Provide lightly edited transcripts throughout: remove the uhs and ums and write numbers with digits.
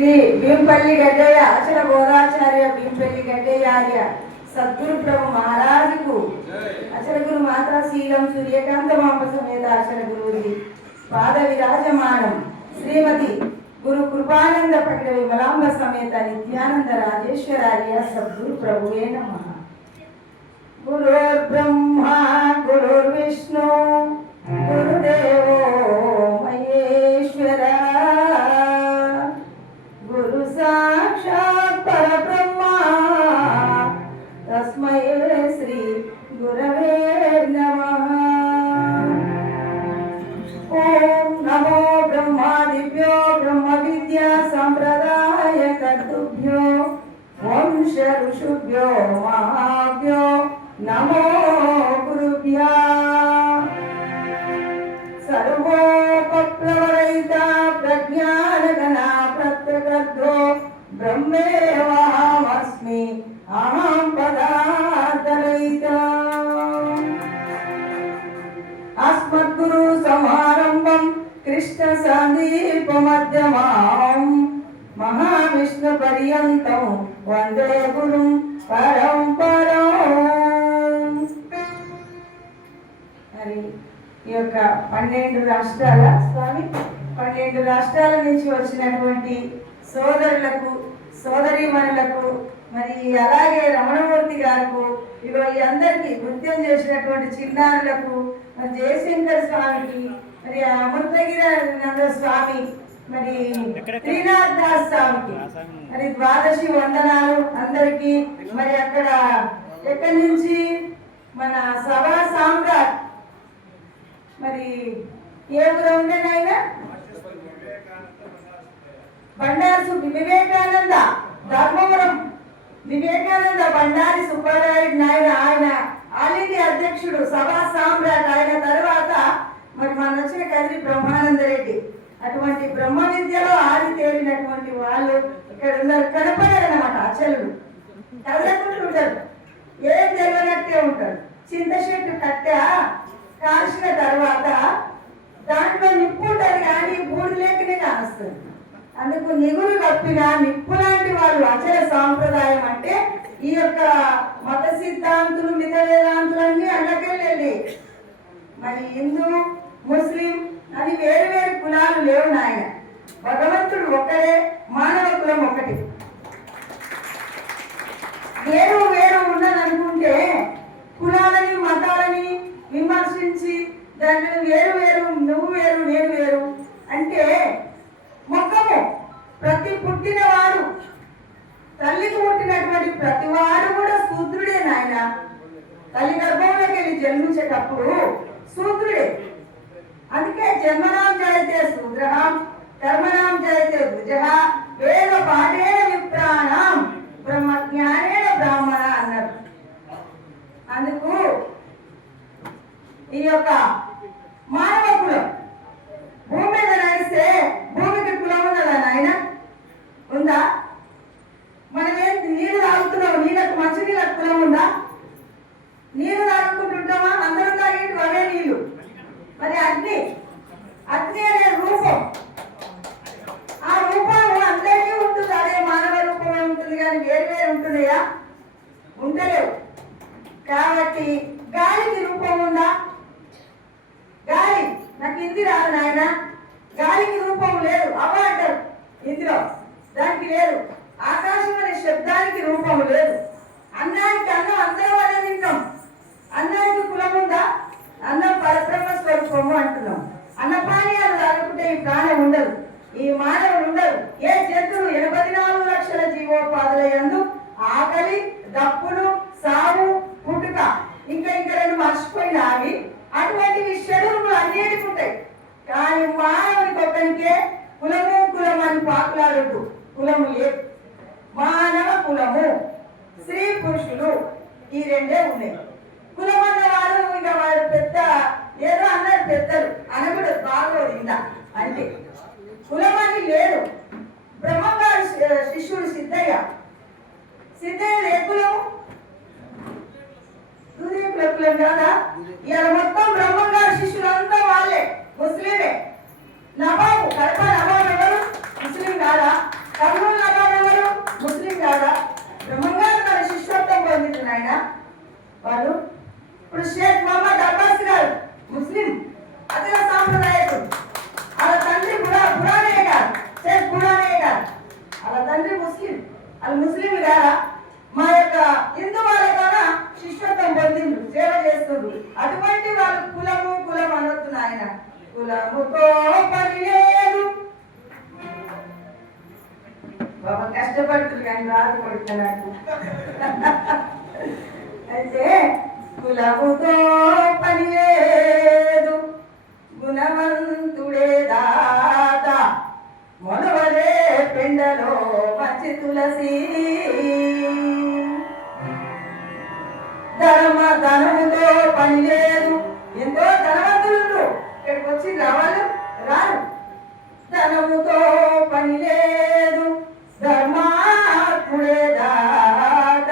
శ్రీ భీంపల్లి గడ్డయ్య అచల గోదాచార్య భీంపల్లి గడ్డయ్యార్య సద్గురు ప్రభు మహారాజుకు అచల గురు మాతా శీలం సూర్యకాంత మాంబ సమేత అచల గురువుది పాద విరాజమానం శ్రీమతి గురు కృపానంద పట్ల విమలాంబ సమేత నిత్యానంద రాజేశ్వరార్య సద్గురు ప్రభువే నమః. గురుర్బ్రహ్మా గురుర్విష్ణు గురుదేవో మహేశ్వర గురు సాక్షాత్ పరబ్రహ్మ తస్మై శ్రీ గురవే నమః. ఓం నమో బ్రహ్మాదిభ్యో బ్రహ్మ విద్యా సంప్రదాయ కర్తుభ్యో వంశ ఋషుభ్యో మహాభ్యో నమో గురుభ్యో. సర్వోపప్లవరహిత ప్రజ్ఞానగణ ప్రత్యగర్భో బ్రహ్మేవాహమస్మి అహం పదార్థరహిత. అస్మద్గురు సమారంభం కృష్ణ సందీపమధ్యమాం మహావిష్ణు పర్యంతం వందే గురుం పరంపరం. మరి ఈ యొక్క 12 రాష్ట్రాల స్వామి 12 రాష్ట్రాల నుంచి వచ్చినటువంటి సోదరులకు సోదరీమణులకు మరి అలాగే రమణమూర్తి గారికి ఇగో ఈ అందరికీ నృత్యం చేసినటువంటి చిన్నారులకు మరి జయశంకర్ స్వామికి మరి అమృతగిరి స్వామి మరి శ్రీనాథ్ దాస్ స్వామికి మరి ద్వాదశి వందనాలు అందరికి. మరి అక్కడ ఎక్కడి నుంచి మన సభా సామ్రాట్ మరి ఏ ఊరు ఉండేనాయన బండారు వివేకానంద ధర్మవరం వివేకానంద బండారి సుబ్బారాయుడు నాయన ఆయన ఆల్ ఇండియా అధ్యక్షుడు సభా సామ్రాట్. ఆయన తర్వాత మరి మన వచ్చిన కదిరి బ్రహ్మానంద రెడ్డి అటువంటి బ్రహ్మ విద్యలో ఆరితేరినటువంటి వాళ్ళు ఇక్కడ ఉన్నారు. కనపడారనమాట అచలుడు కదలకుంటుంటారు ఏం తెలియనట్టే ఉంటారు. చింత చెట్టు కట్టె కాల్చిన తర్వాత దాంట్లో నిప్పు ఉంటుంది కానీ బూడి లేకనే కాస్తుంది. అందుకు నిగురు కప్పిన నిప్పు లాంటి వాళ్ళు అచల సాంప్రదాయం అంటే ఈ యొక్క మత సిద్ధాంతులు మిత వేదాంతులన్నీ అల్లకెళ్ళి మరి హిందూ ముస్లిం అని వేరు వేరు కులాలు లేవు నాయన. భగవంతుడు ఒక్కడే, మానవ కులం ఒకటి. వేరు వేరు ఉన్నదనుకుంటే కులాలని మతాలని విమర్శించి దాన్ని వేరు వేరు నువ్వు వేరు నేను వేరు అంటే మొక్కము. ప్రతి పుట్టినవాడు తల్లికి పుట్టినటువంటి ప్రతి వాడు కూడా శూద్రుడే నాయన. తల్లి గర్భంలోకి వెళ్ళి జన్మించేటప్పుడు శూద్రుడే. అందుకే జన్మనాం జయతే శూద్రః కర్మనాం జయతే ద్విజః వేద పాఠేన విప్రాణం బ్రహ్మజ్ఞానేన బ్రాహ్మణ అన్నారు. అందుకు ఈ యొక్క మానవ కులం భూమి మీద నడిస్తే భూమికి కులం ఉన్నదా నాయన? ఉందా? మనమేం నీళ్ళు తాగుతున్నాం, నీళ్ళకు మంచి నీళ్ళకు కులం ఉందా? నీళ్ళు తాగుకుంటుంటామా? అందరం తాగేటి అవే నీళ్ళు. మరి అగ్ని అగ్ని అనే రూపం, ఆ రూపం అందరికీ ఉంటుంది. అదే మానవ రూపమే ఉంటుంది కానీ వేరు వేరు ఉంటుందయా? ఉండలేవు. కాబట్టి గాలికి రూపం ఉందా? గాలి నాకు హిందీ రాదు నాయన. గాలికి రూపం లేదు, అవ అంటారు హిందీలో, దానికి లేదు. ఆకాశం అనే శబ్దానికి రూపం లేదు. అన్నానికి అన్నం అందరం అనే తింటాం. అన్నానికి కులం ఉందా? అన్నం పరబ్రహ్మ స్వరూపము అంటున్నాం. అన్నపానీయాలు తాగకుంటే ఈ ప్రాణం ఉండదు, ఈ మానవులు ఉండరు. ఏ జంతువులు 84 లక్షల జీవోపాధుల యందు ఆకలి, దప్పులు, సాగు, పుట్టుక ఇంకా రెండు మర్చిపోయిన అవి అటువంటివి షెడ్యూల్ అన్నిటికి ఉంటాయి. కానీ మానవునికి ఒక్కరికే కులము కులం అని పాకులాడద్దు. కులము లేదు. మానవ కులము స్త్రీ పురుషులు ఈ రెండే ఉన్నాయి. కులం అన్న వారు ఇక వారు పెద్ద ఏదో అన్నారు పెద్దలు అనకూడదు, బాగోదు ఇందా అంటే కులం అని లేదు. బ్రహ్మగారు శిష్యుడు సిద్ధయ్య ఏ కులం? కులం కాదా? ఇలా మొత్తం బ్రహ్మగారు శిష్యులంతా వాళ్ళే ముస్లిమే. నవాబు కడప నవాబు ఎవరు? ముస్లిం కాదా? కర్మ వాళ్ళు. ఇప్పుడు షేక్ మొహమ్మద్ అబ్బాస్ గారు ముస్లిం అతల సాంప్రదాయకుడు. వాళ్ళ తండ్రి బురానే గారు, షేక్ బురానే గారు. వాళ్ళ తండ్రి ముస్లిం, వాళ్ళు ముస్లిం గారా మా యొక్క హిందూ వాళ్ళతోన శిష్యత్వం పొందిండ్రు, సేవ చేస్తుండ్రు. అటువంటి వాళ్ళు కులం అనొద్దు ఆయన. కులముతో పని లేదు. బాబా కష్టపడుతుంది కానీ రాదు కొడుతున్నాడు. అయితే కులముతో పని లేదు, గుణవంతుడే దాత, మొలవలే పెండలో మంచి తులసి. ధనముతో పని లేదు. ఎంతో ధనవంతులు ఇక్కడికి వచ్చి రావాలి రారు. ధనముతో పని లేదు, ధర్మాత్ముడే దాత,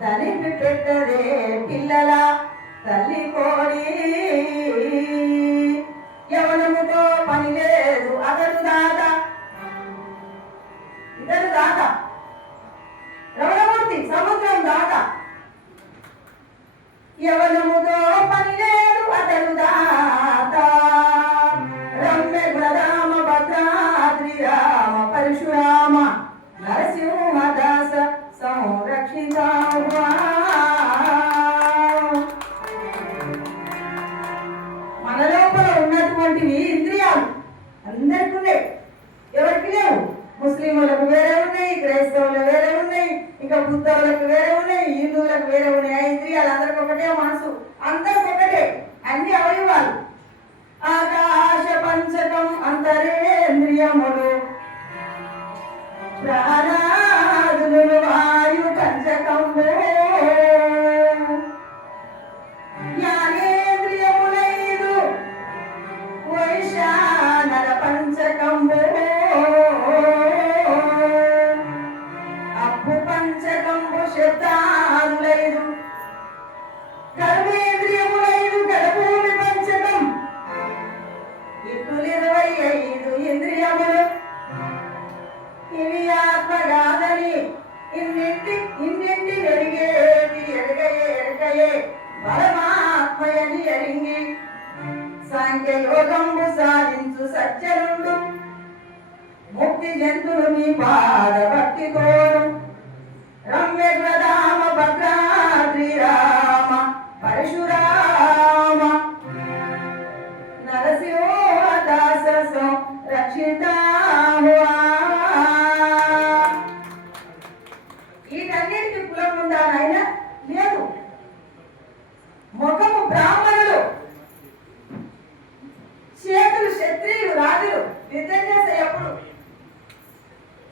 ధనిపి పెట్టదే పిల్లల తల్లి కోడి. యవనముతో పని లేదు, అతడు దాత, ఇతడు దాత. రమణమూర్తి సముద్రం దాత. యవనముతో పని లేదు, అతడు దాత. రమ్య గుణరామ భద్రాద్రి రామ పరశురామ నరసింహదాస సంరక్షిత. మన లోపల ఉన్నటువంటివి ఇంద్రియాలు అందరికీ ఉన్నాయి, ఎవరికి లేవు. ముస్లింలకు వేరే ఉన్నాయి, క్రైస్తవులకు వేరే ఉన్నాయి, ఇంకా బుద్ధవులకు వేరే ఉన్నాయి, హిందువులకు వేరే ఉన్నాయి. ఆ ఇంద్రియాలు అందరికి ఒకటే, మనసు అందరికి ఒకటే, అన్ని అవయవాలు. ఆకాశ పంచకం అంతరేంద్రియములు, ప్రాణాదులు వాయు పంచకము, జ్ఞానేంద్రియములైదు వైశానర పంచకంబు, అప్పు పంచకంబు శబ్దాదులైదు, కర్మేంద్రియములైదు గడభూమి పంచకం, ఇట్లు 25 ఇంద్రియములు. ఇవి ఆత్మగాదని ఇన్నింటి ఎరిగేది ఎరగయే పరమాత్మయని ఎరింగి, సాంఖ్యయోగంబు సాధించు సత్యనుండు, ముక్తి జంతులు మీ పాద భక్తితోను. రమ్యగ్రధామ భద్రాద్రి రామ పరశురామ నరసింహదాస సంరక్షిత. వీటన్నిటికీ కులం ఉందా నాయన? లేదు. ముఖము బ్రాహ్మణులు, చేతులు క్షత్రియులు, రాజులు. యుద్ధం చేసే ఎప్పుడు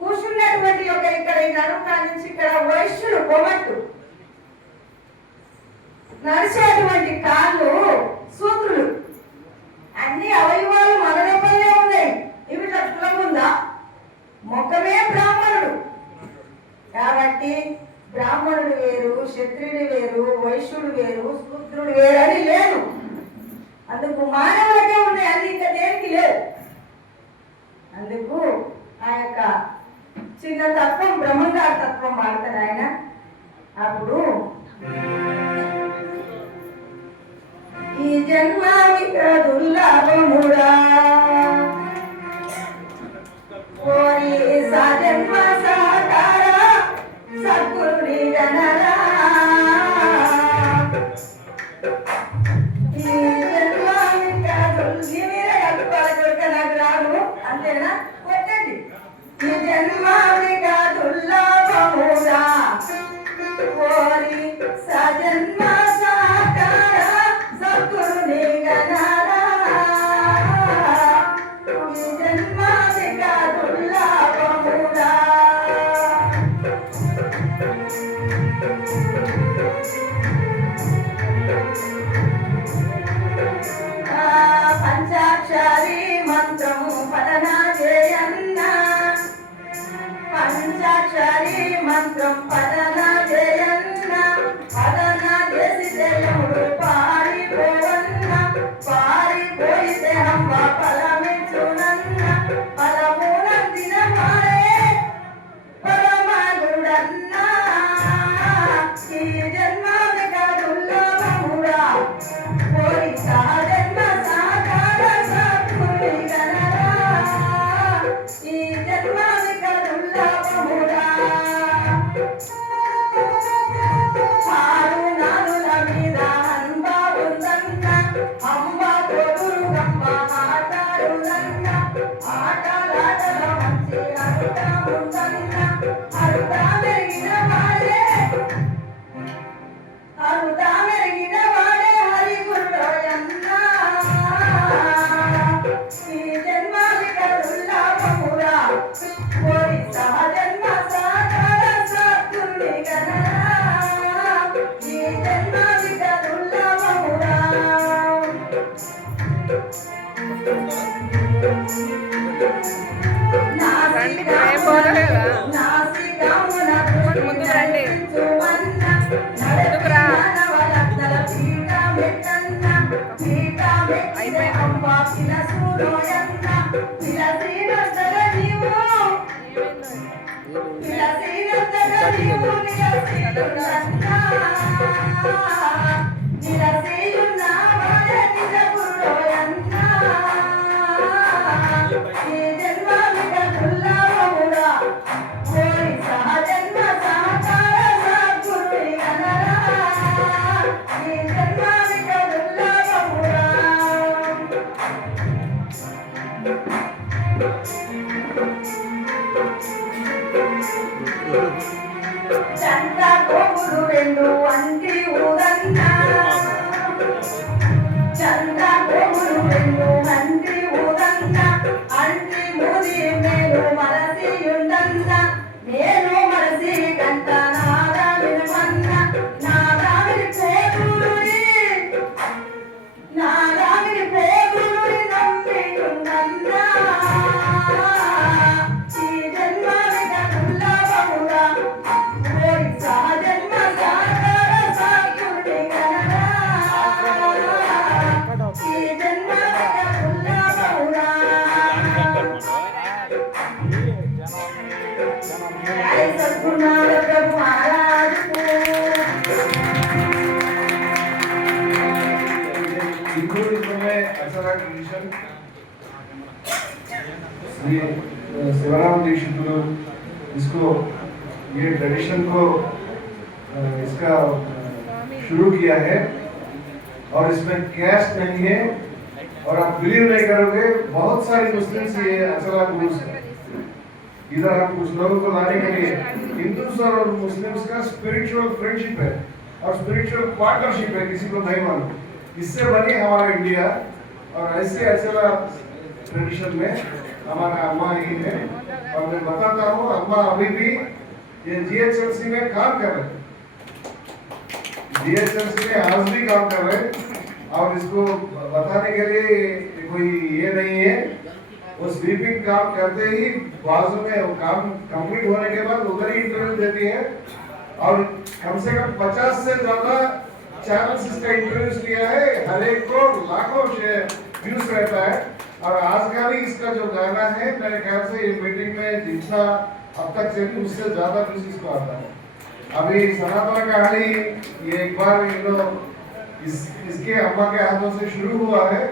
కూర్చున్నటువంటి యొక్క ఇక్కడ ఈ నడుక నుంచి ఇక్కడ వైశ్యులు కొమట్టు, నడిచేటువంటి కాళ్ళు సూత్రులు. అన్ని అవయవాలు మన లోపలనే ఉన్నాయి. ఇవి కులం ఉందా? ముఖమే బ్రాహ్మణుడు. కాబట్టి బ్రాహ్మణుడు వేరు, క్షత్రియుడు వేరు, వైశ్యుడు వేరు, శూద్రుడు వేరు అని లేదు. అందుకు మానవులకే ఉన్నాయి, అన్ని ఇంకా దేనికి లేవు. అందుకు ఆ యొక్క చిన్న తత్వం బ్రహ్మంగార తత్వం వాడతాడు ఆయన. అప్పుడు ఈ జన్మావిక దుర్లభముడా కోరి సజన్మ సాకార సద్గురుని గణరా. ఈ జన్మావిక నాకు రాదు అంతేనా? కొట్టండి. ఈ జన్మావిక దుర్లభముడా కోరి సజన్మ సాకార సద్గురుని గణరా. ఈ జన్మావిక దుర్లభముడా. పంచాక్షరి మంత్రము పఠన చేయన్న, చంట కోగులు రెండు అంటి ఊదన్న చంట కోగులు రెండు అంటి ఊదన్న అంటి మూది నేను మరసి ఉండన్న నేను మరసి గంట నాదా వినమన్న నాదావిని పోగులుని నాదావిని పోగులుని నమ్మి ఉండన్న ఈ జన్మావిక దుర్లభముగా ఓరి సహజన్మ సాగర సాకుని గణనా ఈ జన్మావిక దుర్లభముగా जय सद्गुरुनाथ प्रभु महाराज को हिंदुइज्म में अचरा ट्रेडिशन श्री शिवराम दीक्षित इसको ये ट्रेडिशन को इसका शुरू किया है और इसमें कैस्ट नहीं है और आप बिलीव नहीं करोगे बहुत सारे मुस्लिम्स ये अचरा गुरुस है इधर हम कुछ लोगों को लाने के लिए हिंदूज और मुस्लिम्स का स्पिरिचुअल फ्रेंडशिप है और स्पिरिचुअल पार्टनरशिप है किसी को नहीं मालूम इससे बनी हमारा इंडिया और ऐसे अचला ट्रेडिशन में हमारा अम्मा ही है और मैं बताता हूँ अम्मा अभी भी ये जीएचएमसी में काम कर रहे हैं जीएचएमसी में आज भी काम कर रहे हैं और इसको बताने के लिए कोई ये नहीं है वो स्वीपिंग काम करते ही बाजू में वो काम कंप्लीट होने के बाद उधर ही इंटरव्यू देती है और कम से कम 50 से ज्यादा चैनल्स इसका इंटरव्यूज लिया है हर एक को लाखों व्यूज रहता है और आज का भी इसका जो गाना है मेरे ख्याल से ये मीटिंग में जितना अब तक चली उससे ज्यादा व्यूज इसको आता है अभी सनातन कहानी ये एक बार ये लोग इसके अम्मा के हाथों से शुरू हुआ है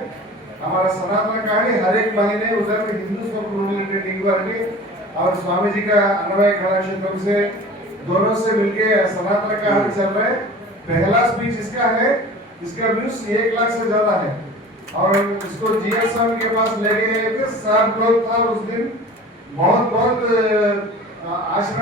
हमारा सनातन कहानी हर एक महीने उधर हिंदू रिलेटेड और स्वामी जी का अन्वय कलाक्षेत्रम से दोनों से मिलके सनातन कहानी चल रहा है पहला स्पीच इसका है इसका व्यूज 1 लाख से ज्यादा है और इसको जीएस स्वामी के पास ले गए थे 7 लोग था उस दिन बहुत आश्रम